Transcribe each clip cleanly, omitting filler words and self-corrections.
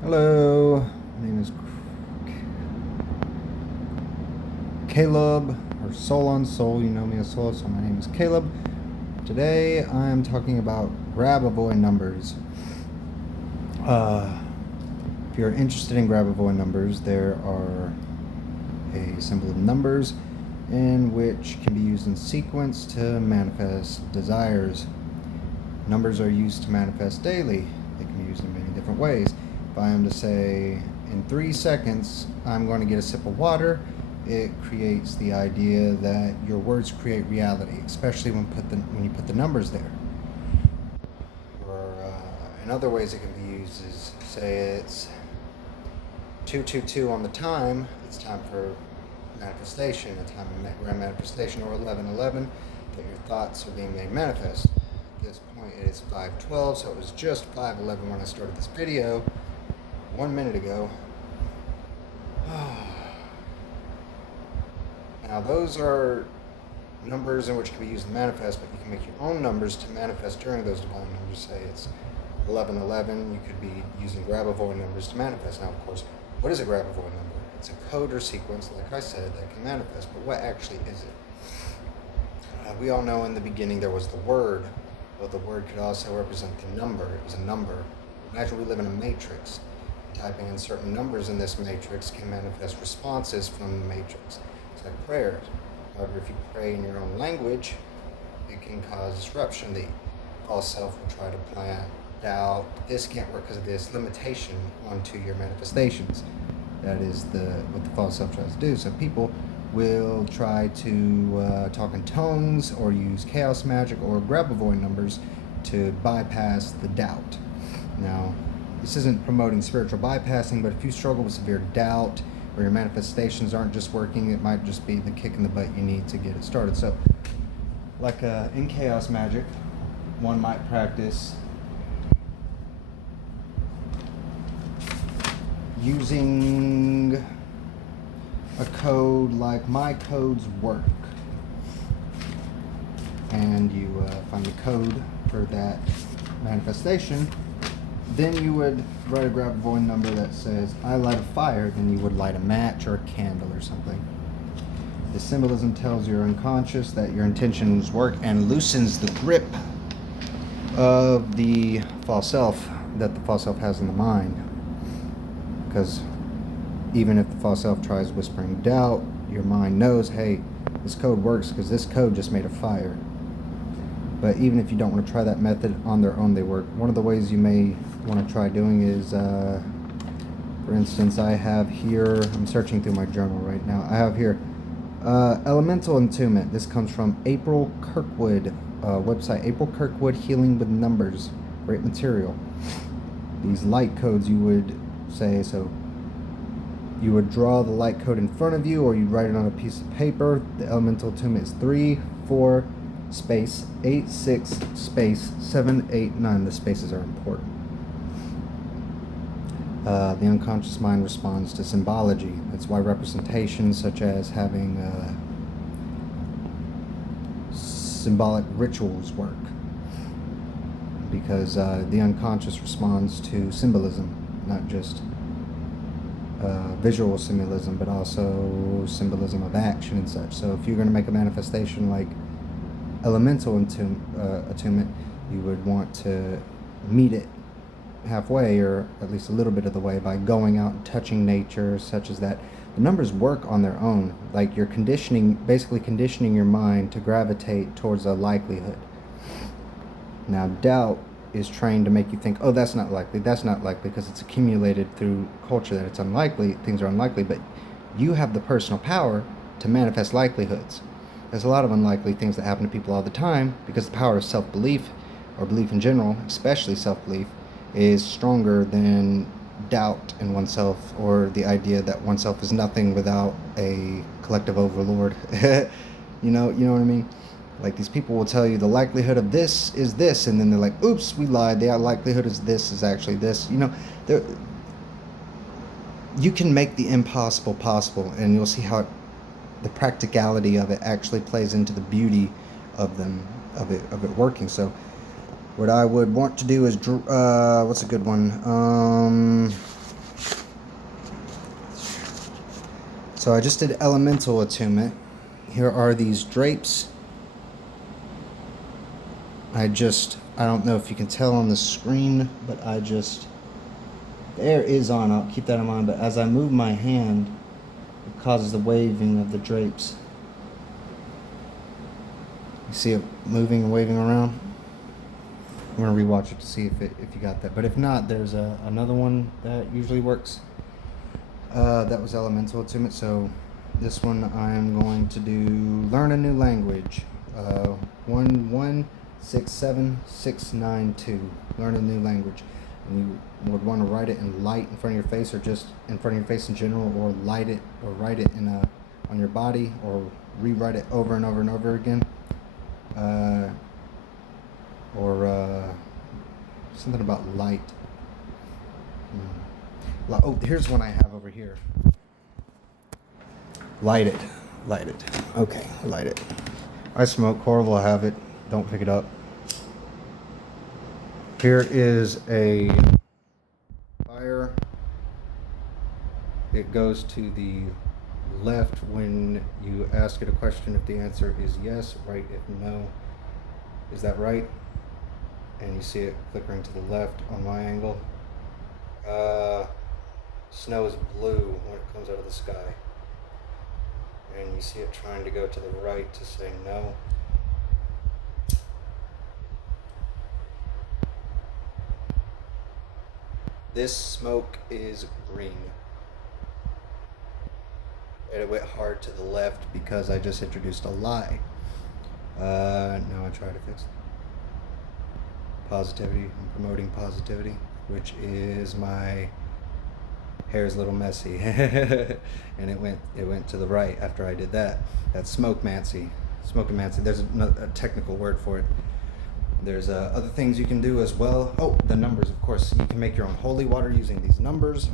Hello, my name is Caleb, or Soul on Soul. You know me as Soul, so my name is Caleb. Today I am talking about grabovoi numbers. If you're interested in grabovoi numbers, there are a symbol of numbers in which can be used in sequence to manifest desires. Numbers are used to manifest daily. They can be used in many different ways. If I am to say, in 3 seconds, I'm going to get a sip of water, it creates the idea that your words create reality, especially when you put the numbers there. Or in other ways it can be used is, say it's 222 on the time, it's time for manifestation, a time of grand manifestation, or 1111, that your thoughts are being made manifest. At this point it is 5:12, so it was just 5:11 when I started this video 1 minute ago. Now those are numbers in which can be used to manifest, but you can make your own numbers to manifest during those divine numbers. Say it's 1111, you could be using grabovoi numbers to manifest. Now, of course, what is a grabovoi number? It's a code or sequence, like I said, that can manifest, but what actually is it? We all know in the beginning there was the word, but the word could also represent the number. It was a number. Imagine we live in a matrix. Typing in certain numbers in this matrix can manifest responses from the matrix. It's like prayers. However, if you pray in your own language, it can cause disruption. The false self will try to plant doubt. This can't work because of this limitation onto your manifestations. That is what the false self tries to do. So people will try to talk in tones or use chaos magic or grabovoi numbers to bypass the doubt. Now, this isn't promoting spiritual bypassing, but if you struggle with severe doubt or your manifestations aren't just working, it might just be the kick in the butt you need to get it started. So, like in chaos magic, one might practice using a code like my codes work, and you find the code for that manifestation. Then you would write a grabovoi number that says, I light a fire, then you would light a match or a candle or something. The symbolism tells your unconscious that your intentions work and loosens the grip of the false self that the false self has in the mind. Because even if the false self tries whispering doubt, your mind knows, hey, this code works because this code just made a fire. But even if you don't want to try that method on their own, they work. One of the ways you may want to try doing is, for instance, I have here, I'm searching through my journal right now, I have here elemental entombment. This comes from April Kirkwood, website, April Kirkwood Healing with Numbers. Great material. These light codes you would say, so you would draw the light code in front of you, or you'd write it on a piece of paper. The elemental entombment is 3, 4, space 8, 6, space 7, 8, 9. The spaces are important. The unconscious mind responds to symbology. That's why representations such as having symbolic rituals work, because the unconscious responds to symbolism, not just visual symbolism, but also symbolism of action and such. So if you're going to make a manifestation like elemental attunement, you would want to meet it halfway, or at least a little bit of the way, by going out and touching nature, such as that. The numbers work on their own, like you're basically conditioning your mind to gravitate towards a likelihood. Now, doubt is trained to make you think, oh, that's not likely, because it's accumulated through culture that it's unlikely, things are unlikely, but you have the personal power to manifest likelihoods. There's a lot of unlikely things that happen to people all the time because the power of self-belief, or belief in general, especially self-belief, is stronger than doubt in oneself, or the idea that oneself is nothing without a collective overlord. You know what I mean? Like, these people will tell you the likelihood of this is this, and then they're like, oops, we lied, the likelihood is this is actually this. You can make the impossible possible, and you'll see how the practicality of it actually plays into the beauty of it working. So what I would want to do is what's a good one? So I just did elemental attunement. Here are these drapes. I don't know if you can tell on the screen, but the air is on, I'll keep that in mind, but as I move my hand, it causes the waving of the drapes. You see it moving and waving around? I'm gonna rewatch it to see if you got that. But if not, there's another one that usually works. That was elemental attunement. So this one I'm going to do learn a new language. 1167-692. Learn a new language. And you would want to write it in light in front of your face, or just in front of your face in general, or light it, or write it on your body, or rewrite it over and over and over again. Or something about light. Oh, here's one I have over here. Light it. Okay, light it. I smoke. Horrible, I have it. Don't pick it up. Here is a fire. It goes to the left when you ask it a question. If the answer is yes, right if no. Is that right? And you see it flickering to the left on my angle. Snow is blue when it comes out of the sky. And you see it trying to go to the right to say no. This smoke is green. And it went hard to the left because I just introduced a lie. Now I try to fix it. Positivity. I'm promoting positivity, which is my hair's a little messy. And it went to the right after I did that. That's smokemancy. Smokemancy. There's a technical word for it. There's other things you can do as well. Oh, the numbers, of course. You can make your own holy water using these numbers.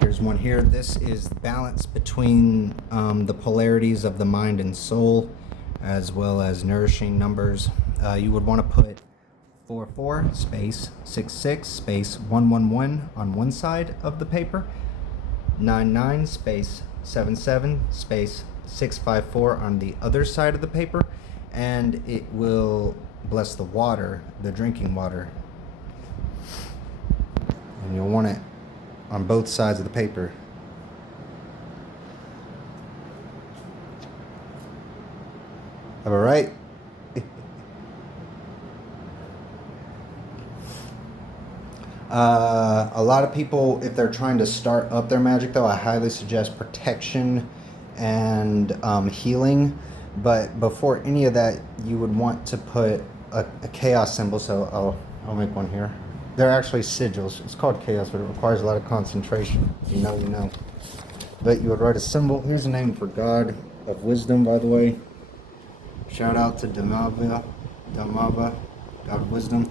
Here's one here. This is the balance between the polarities of the mind and soul, as well as nourishing numbers. You would want to put 44 space 66 space 111 on one side of the paper, 99 space 77 space 654 on the other side of the paper, and it will bless the water, the drinking water. And you'll want it on both sides of the paper. All right. A lot of people, if they're trying to start up their magic, though, I highly suggest protection and healing. But before any of that, you would want to put a chaos symbol. So I'll make one here. They're actually sigils. It's called chaos, but it requires a lot of concentration. You know. But you would write a symbol. Here's a name for God of wisdom, by the way. Shout out to Damava, God of wisdom.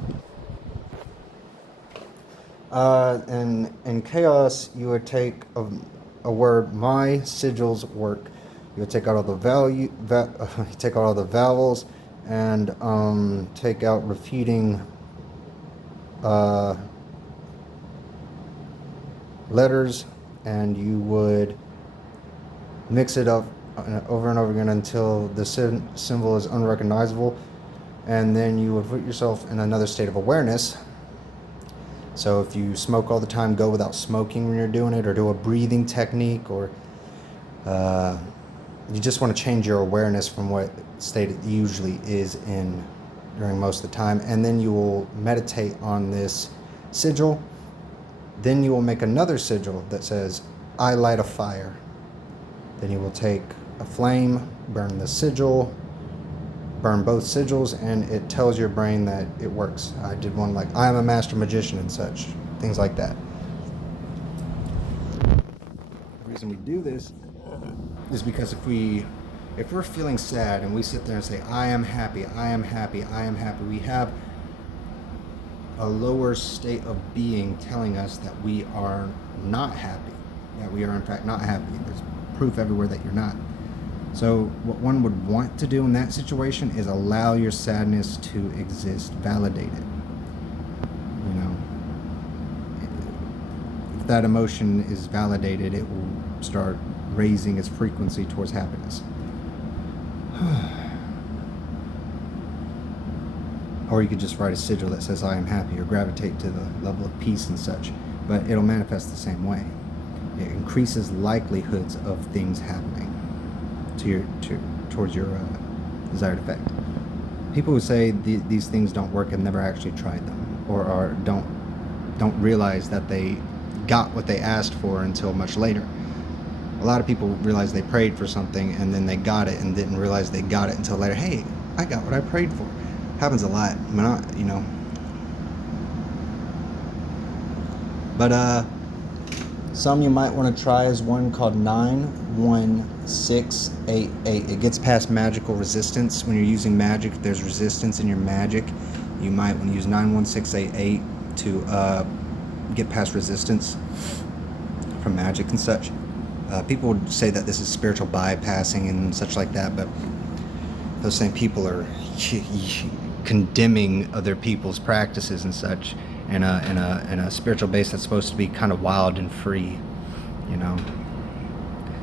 And in chaos, you would take a word, my sigils work. You would take out all the take out all the vowels, and take out repeating letters, and you would mix it up over and over again until the symbol is unrecognizable, and then you would put yourself in another state of awareness. So if you smoke all the time, go without smoking when you're doing it, or do a breathing technique, or you just want to change your awareness from what state it usually is in during most of the time. And then you will meditate on this sigil. Then you will make another sigil that says, I light a fire. Then you will take a flame, burn the sigil, burn both sigils, and it tells your brain that it works. I did one like, I am a master magician and such, things like that. The reason we do this is because if we're feeling sad and we sit there and say, I am happy, I am happy, I am happy, we have a lower state of being telling us that we are not happy, that we are in fact not happy. There's proof everywhere that you're not. So what one would want to do in that situation is allow your sadness to exist, validate it. You know, if that emotion is validated, it will start raising its frequency towards happiness. Or you could just write a sigil that says I am happy, or gravitate to the level of peace and such, but it'll manifest the same way. It increases likelihoods of things happening towards your desired effect. People who say these things don't work have never actually tried them, or don't realize that they got what they asked for until much later. A lot of people realize they prayed for something and then they got it and didn't realize they got it until later. Hey, I got what I prayed for. Happens a lot. But some you might want to try is one called 91688. It gets past magical resistance. When you're using magic, if there's resistance in your magic, you might want to use 91688 to get past resistance from magic and such. People would say that this is spiritual bypassing and such like that, but those same people are condemning other people's practices and such in a spiritual base that's supposed to be kind of wild and free.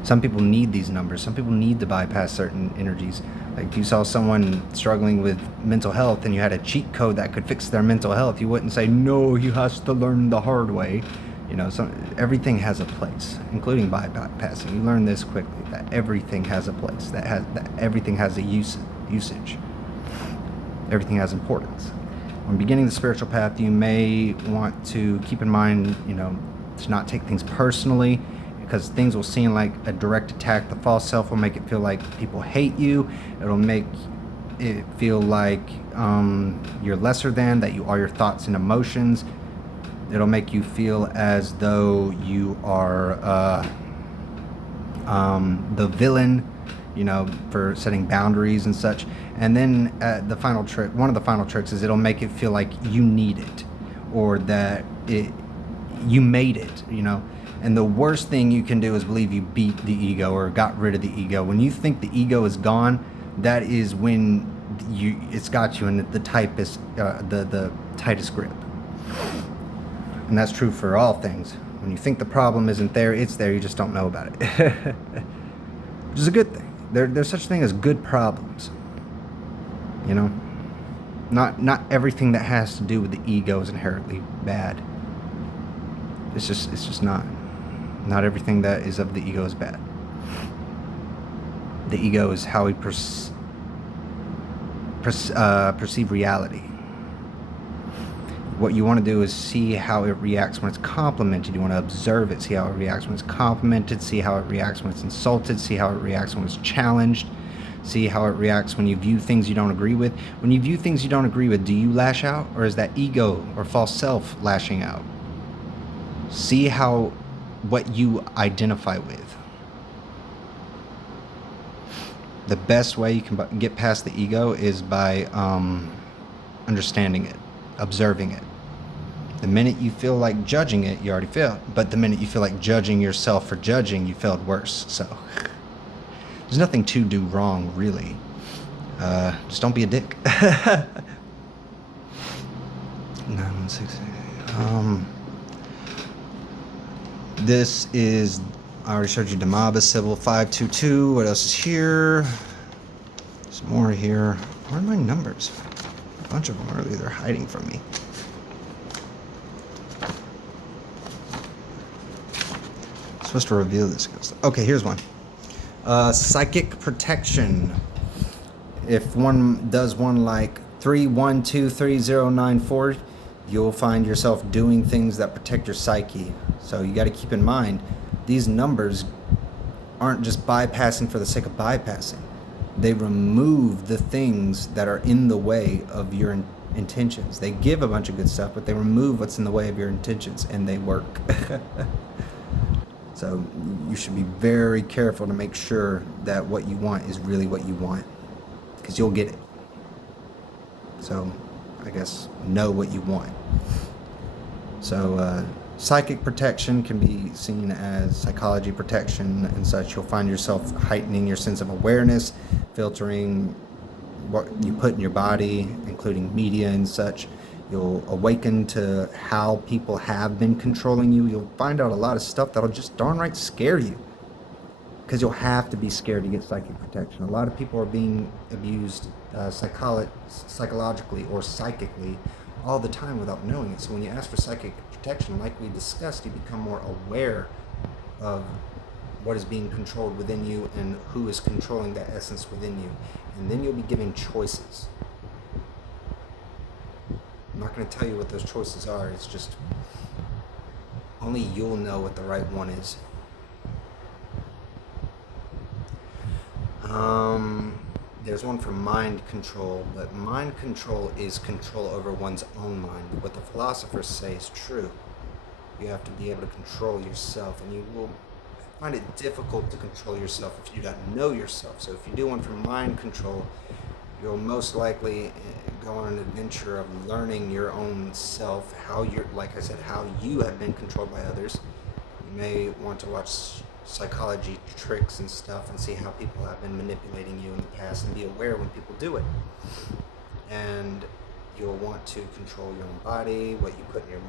Some people need these numbers. Some people need to bypass certain energies. Like if you saw someone struggling with mental health and you had a cheat code that could fix their mental health, you wouldn't say, no, he has to learn the hard way. Everything has a place, including bypassing. You learn this quickly, that everything has a place, that everything has a usage. Everything has importance. When beginning the spiritual path, you may want to keep in mind, to not take things personally, because things will seem like a direct attack. The false self will make it feel like people hate you. It'll make it feel like you're lesser than, that you are your thoughts and emotions. It'll make you feel as though you are the villain, for setting boundaries and such. And then the final trick, one of the final tricks, is it'll make it feel like you need it, or that you made it, And the worst thing you can do is believe you beat the ego or got rid of the ego. When you think the ego is gone, that is when it's got you in the tightest grip. And that's true for all things. When you think the problem isn't there, it's there. You just don't know about it. Which is a good thing. There's such a thing as good problems. Not everything that has to do with the ego is inherently bad. It's just not. Not everything that is of the ego is bad. The ego is how we perceive reality. What you want to do is see how it reacts when it's complimented. You want to observe it, see how it reacts when it's complimented, see how it reacts when it's insulted, see how it reacts when it's challenged, see how it reacts when you view things you don't agree with. When you view things you don't agree with, do you lash out, or is that ego or false self lashing out? See what you identify with. The best way you can get past the ego is by understanding it, observing it. The minute you feel like judging it, you already failed. But the minute you feel like judging yourself for judging, you failed worse. So there's nothing to do wrong, really. Just don't be a dick. 916. This is, I already showed you Damaba Sybil 522. What else is here? There's more here. Where are my numbers? A bunch of them are they're hiding from me. I'm supposed to reveal this kind of stuff. Okay, here's one. Psychic protection. If one does one like 3123094, you'll find yourself doing things that protect your psyche. So you got to keep in mind, these numbers aren't just bypassing for the sake of bypassing. They remove the things that are in the way of your intentions. They give a bunch of good stuff, but they remove what's in the way of your intentions, and they work. So you should be very careful to make sure that what you want is really what you want, because you'll get it. So I guess know what you want. So psychic protection can be seen as psychology protection and such. You'll find yourself heightening your sense of awareness, filtering what you put in your body, including media and such. You'll awaken to how people have been controlling you. You'll find out a lot of stuff that'll just darn right scare you. because you'll have to be scared to get psychic protection. A lot of people are being abused psychologically or psychically all the time without knowing it. So when you ask for psychic protection, like we discussed, you become more aware of what is being controlled within you and who is controlling that essence within you. And then you'll be given choices. I'm not going to tell you what those choices are. It's just only you'll know what the right one is. There's one for mind control, but mind control is control over one's own mind. What the philosophers say is true. You have to be able to control yourself, and you will find it difficult to control yourself if you don't know yourself. So if you do one for mind control, you'll most likely go on an adventure of learning your own self, how you're, like I said, how you have been controlled by others. You may want to watch psychology tricks and stuff and see how people have been manipulating you in the past and be aware when people do it. And you'll want to control your own body, what you put in your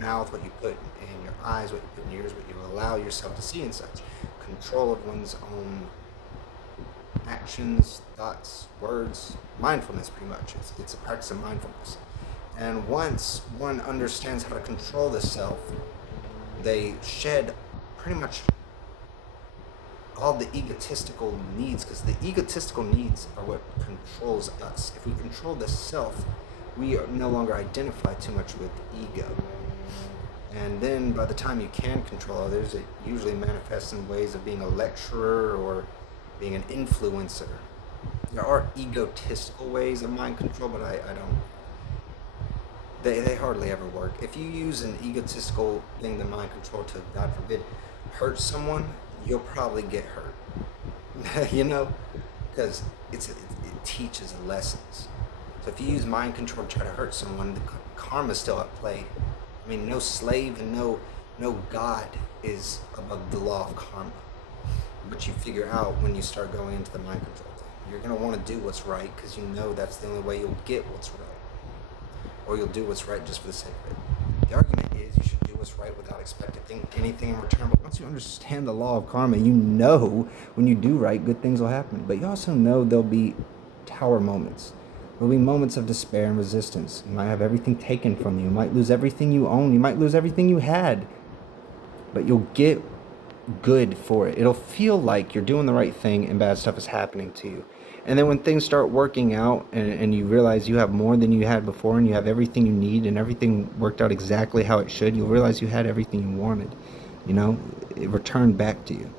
mouth, what you put in your eyes, what you put in your ears, what you allow yourself to see and such. Control of one's own actions, thoughts, words, mindfulness pretty much. It's a practice of mindfulness. And once one understands how to control the self, they shed pretty much all the egotistical needs, because the egotistical needs are what controls us. If we control the self, we are no longer identify too much with ego. And then by the time you can control others, it usually manifests in ways of being a lecturer or being an influencer. There are egotistical ways of mind control, but I don't. They hardly ever work. If you use an egotistical thing to mind control to, God forbid, hurt someone, you'll probably get hurt. You know? Because it teaches lessons. So if you use mind control to try to hurt someone, the karma's still at play. I mean, no slave and no God is above the law of karma. But you figure out when you start going into the mind control thing, you're going to want to do what's right because you know that's the only way you'll get what's right. Or you'll do what's right just for the sake of it. The argument is you should do what's right without expecting anything in return. But once you understand the law of karma, you know when you do right, good things will happen. But you also know there'll be tower moments. There'll be moments of despair and resistance. You might have everything taken from you. You might lose everything you own. You might lose everything you had. But you'll get good for it. It'll feel like you're doing the right thing and bad stuff is happening to you. And then when things start working out and you realize you have more than you had before and you have everything you need and everything worked out exactly how it should, you'll realize you had everything you wanted. You know, it returned back to you.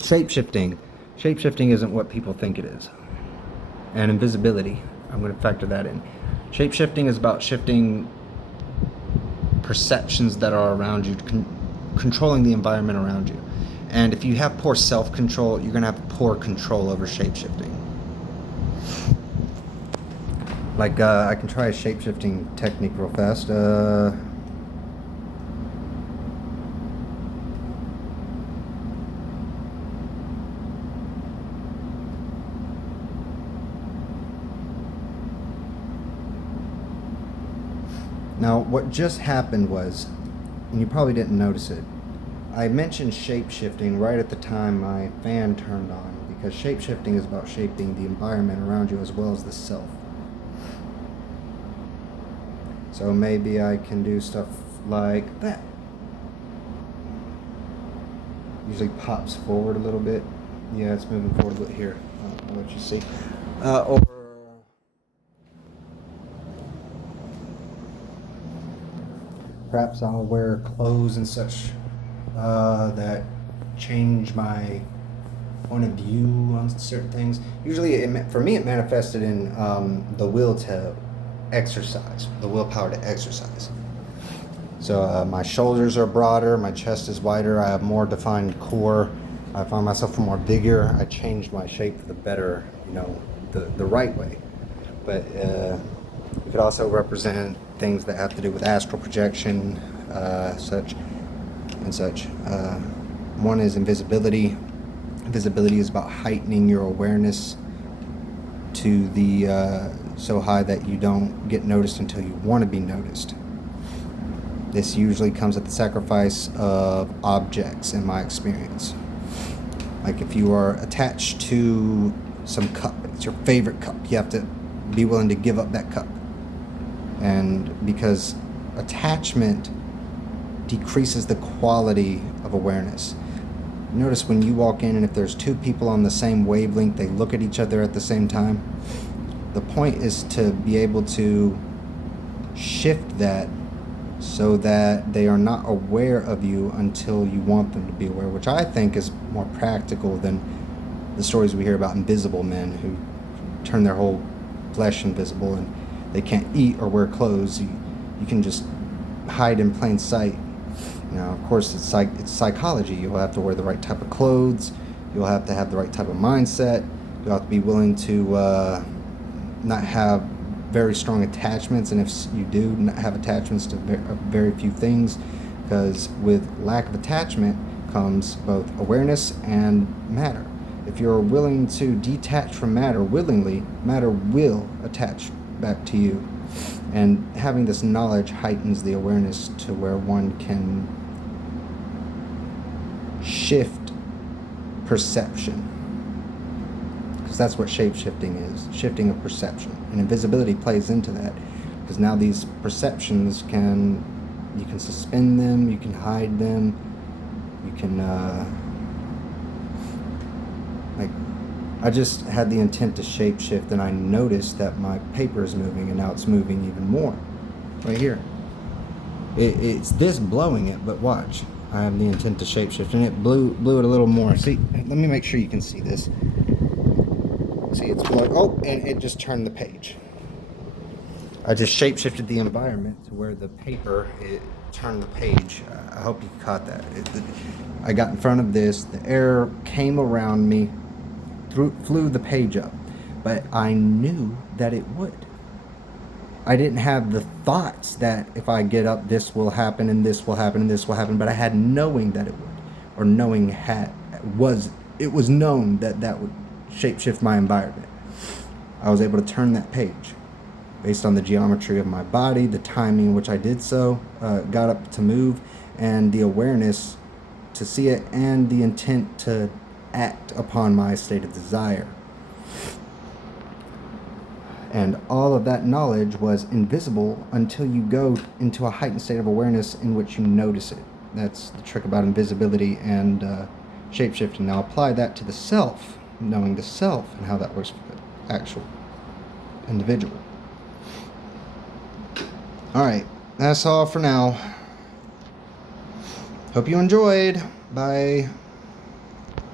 Shape-shifting. Shape-shifting isn't what people think it is. And invisibility, I'm going to factor that in. Shape-shifting is about shifting perceptions that are around you, controlling the environment around you. And if you have poor self-control, you're going to have poor control over shape-shifting. Like, I can try a shape-shifting technique real fast. Now, what just happened was, and you probably didn't notice it, I mentioned shape-shifting right at the time my fan turned on, because shape-shifting is about shaping the environment around you as well as the self. So maybe I can do stuff like that. Usually pops forward a little bit. Yeah, it's moving forward a bit here. I'll let you see. Or perhaps I'll wear clothes and such that change my point of view on certain things. Usually, for me, it manifested in the will to exercise, the willpower to exercise. So my shoulders are broader, my chest is wider, I have more defined core, I find myself more vigor, I changed my shape for the better, the right way. But it could also represent things that have to do with astral projection, such. One is invisibility. Invisibility is about heightening your awareness to the so high that you don't get noticed until you want to be noticed. This usually comes at the sacrifice of objects, in my experience. Like if you are attached to some cup, it's your favorite cup, you have to be willing to give up that cup. And because attachment decreases the quality of awareness. Notice when you walk in and if there's two people on the same wavelength, they look at each other at the same time. The point is to be able to shift that so that they are not aware of you until you want them to be aware, which I think is more practical than the stories we hear about invisible men who turn their whole flesh invisible and they can't eat or wear clothes. You can just hide in plain sight. Now, of course, it's psychology. You'll have to wear the right type of clothes. You'll have to have the right type of mindset. You'll have to be willing to not have very strong attachments, and if you do not have attachments to very few things, because with lack of attachment comes both awareness and matter. If you're willing to detach from matter willingly, matter will attach back to you. And having this knowledge heightens the awareness to where one can shift perception. Because that's what shape-shifting is, shifting of perception. And invisibility plays into that. Because now these perceptions you can suspend them, you can hide them, you can, I just had the intent to shape-shift and I noticed that my paper is moving and now it's moving even more. Right here. It's this blowing it, but watch. I have the intent to shape-shift and it blew it a little more. See, let me make sure you can see this. See, it's blowing, oh, and it just turned the page. I just shape-shifted the environment to where the paper, it turned the page. I hope you caught that. I got in front of this, the air came around me, flew the page up, but I knew that it would. I didn't have the thoughts that if I get up, this will happen, and this will happen, and this will happen, but I had knowing that it would, or knowing it was known that that would shapeshift my environment. I was able to turn that page based on the geometry of my body, the timing in which I did so, got up to move, and the awareness to see it, and the intent to act upon my state of desire. And all of that knowledge was invisible until you go into a heightened state of awareness in which you notice it. That's the trick about invisibility and shapeshifting. Now apply that to the self, knowing the self and how that works for the actual individual. Alright, that's all for now. Hope you enjoyed. Bye.